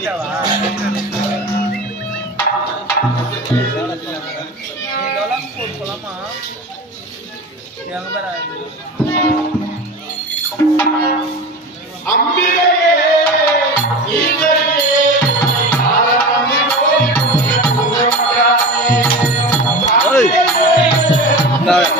yang. Ambil はい。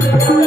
Thank you.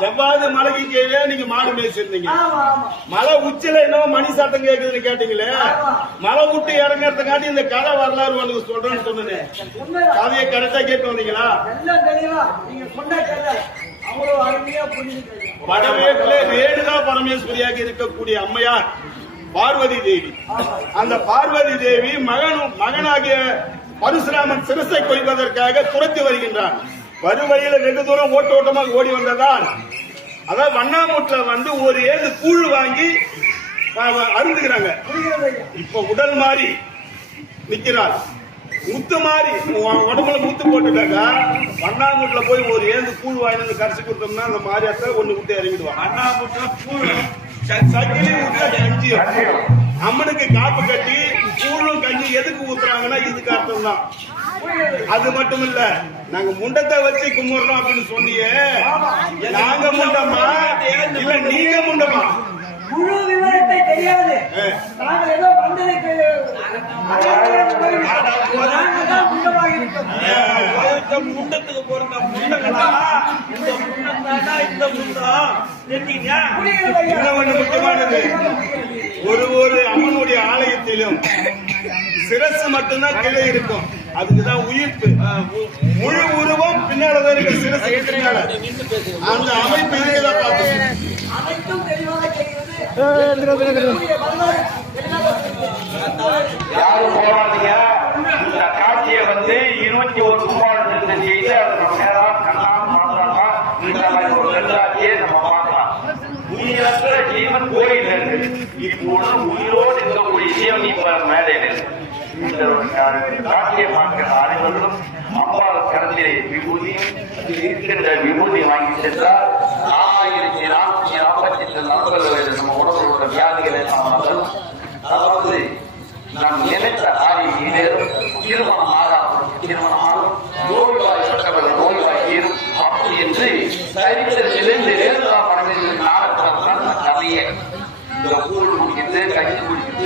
ஜவ்வாது மலைக்கு கீழே நீங்க மாடு மேய்ச்சிருந்தீங்க. மலை உச்சில என்னவோ மணி சத்தம் கேக்குதுன்னு கேட்டீங்களே? மலை விட்டு இறங்கறதுக்காட்டி இந்த கதை வரலாறு உனக்கு சொல்றேன்னு சொன்னேன். கதையை கரெக்டா கேட்டு வந்தீங்களா? வடவேட்டிலே ரேணுகா பரமேஸ்வரியாக இருக்கக்கூடிய அம்மையார் பார்வதி தேவி. அந்த பார்வதி தேவி மகனும் மகனாகிய பரசுராமன் சிரசை கொய்வதற்காக துரத்தி வருகின்றான். வருவழியில வெகு தூரம் ஓட்ட ஓட்டமாக ஓடி வந்ததால் அதாவது வண்ணாமூட்டில வந்து ஒரு ஏழு கூழ் வாங்கி அருந்துகிறாங்க. இப்ப உடல் மாறி நிக்கிறார். முத்து மாறி உடம்புல முத்து போட்டுட்டாக்கா வண்ணாமூட்டில போய் ஒரு ஏந்து கூழ் வாங்கி வந்து கரைச்சி கொடுத்தோம்னா அந்த மாரியாத்த ஒண்ணு விட்டு இறங்கிடுவான் அண்ணாமூட்டில் கூழ் சக்கிலி ஊத்த கஞ்சி அம்மனுக்கு காப்பு கட்டி கூழும் கஞ்சி எதுக்கு ஊத்துறாங்கன்னா இதுக்கு அர்த்தம் தான் அது மட்டும் இல்ல நாங்க முண்டத்தை வச்சு கும்பிடுறோம் அப்படின்னு சொன்னியே. நாங்க முண்டமா இல்ல நீங்க முண்டமா முழு விவரத்தை தெரியாது. நாங்கள் ஏதோ இந்த முண்டத்துக்கு பிறந்த முண்டங்களா? இந்த முண்டந்தாண்டா இந்த முண்டம் முக்கியமானது? ஒரு ஒரு அம்மனுடைய ஆலயத்திலும் சிரசு மட்டும்தான் கிளை இருக்கும். அதுக்குதான் உயிர்ப்பு முழு உருவம் பின்னால இருக்க. சிரசு பின்னால. அந்த அமைப்பு. யாரும் போராடுங்க இந்த காட்சியை வந்து இருபத்தி ஒரு கும்பாளத்துக்கு செய்து அதை நம்ம நேரா கண்ணாம பார்த்தோம்னா இந்த மாதிரி ஒரு வெள்ளாட்சியை நம்ம பார்க்கலாம். உயிரற்ற ஜீவன் கோயில் இருக்கு. இப்போது உயிரோடு தேவனி மேடையில் இந்த சாத்தியமாக அனைவரும் அம்பாள் கரத்திலே விபூதி இருக்கின்ற விபூதி வாங்கி சென்றால் ஆயிரத்தி நானூத்தி நாற்பத்தி எட்டு நாட்கள் நம்ம உடம்புல உள்ள வியாதிகள் அதாவது நாம் நினைத்த காரியம் ஈடேறும் திருமணம் ஆகாமல் திருமணம் ஆகும். நோய்வாய்ப்பட்டவர்கள் நோய்வாய் ஏறும் என்று